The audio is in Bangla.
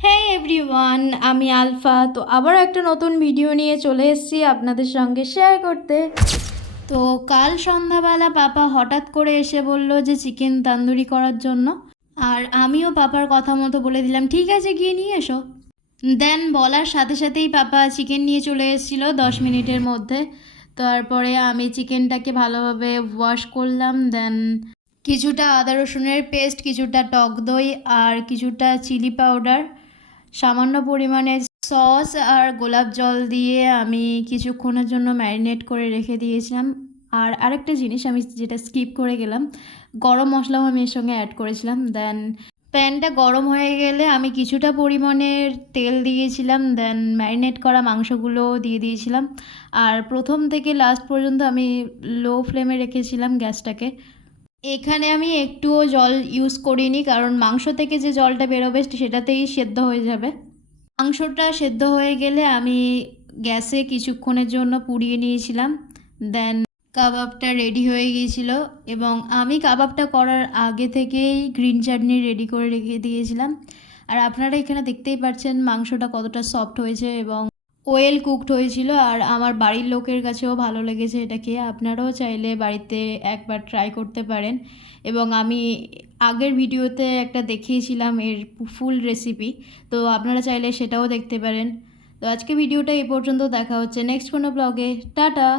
হেই এভরিওয়ান, আমি আলফা। তো আবার একটা নতুন ভিডিও নিয়ে চলে এসেছি আপনাদের সঙ্গে শেয়ার করতে। তো কাল সন্ধ্যাবেলা পাপা হঠাৎ করে এসে বলল যে চিকেন তান্দুরি করার জন্য। আর আমিও পাপার কথা মতো বলে দিলাম ঠিক আছে গিয়ে নিয়ে এসো। দেন বলার সাথে সাথেই পাপা চিকেন নিয়ে চলে এসেছিলো 10 মিনিটের মধ্যে। তারপরে আমি চিকেনটাকে ভালোভাবে ওয়াশ করলাম। দেন কিছুটা আদা রসুনের পেস্ট, কিছুটা টক দই আর কিছুটা চিলি পাউডার, সামান্য পরিমাণে সস আর গোলাপ জল দিয়ে আমি কিছুক্ষণের জন্য ম্যারিনেট করে রেখে দিয়েছিলাম। আর আরেকটা জিনিস আমি যেটা স্কিপ করে গেলাম, গরম মশলাও আমি এর সঙ্গে অ্যাড করেছিলাম। দেন প্যানটা গরম হয়ে গেলে আমি কিছুটা পরিমাণের তেল দিয়েছিলাম। দেন ম্যারিনেট করা মাংসগুলো দিয়ে দিয়েছিলাম। আর প্রথম থেকে লাস্ট পর্যন্ত আমি লো ফ্লেমে রেখেছিলাম গ্যাসটাকে। এখানে আমি একটুও জল ইউজ করিনি, কারণ মাংস থেকে যে জলটা বেরোবে সেটাতেই সেদ্ধ হয়ে যাবে। মাংসটা সেদ্ধ হয়ে গেলে আমি গ্যাসে কিছুক্ষণের জন্য পুড়িয়ে নিয়েছিলাম। দেন কাবাবটা রেডি হয়ে গিয়েছিল এবং আমি কাবাবটা করার আগে থেকেই গ্রিন চাটনি রেডি করে রেখে দিয়েছিলাম। আর আপনারা এখানে দেখতেই পাচ্ছেন মাংসটা কতটা সফট হয়েছে এবং ওয়েল কুকড হয়েছিল। আর আমার বাড়ির লোকের কাছেও ভালো লেগেছে এটা খেয়ে। আপনারাও চাইলে বাড়িতে একবার ট্রাই করতে পারেন। এবং আমি আগের ভিডিওতে একটা দেখিয়েছিলাম এর ফুল রেসিপি, তো আপনারা চাইলে সেটাও দেখতে পারেন। তো আজকে ভিডিওটা এই পর্যন্ত, দেখা হচ্ছে নেক্সট কোনো ব্লগে। টাটা।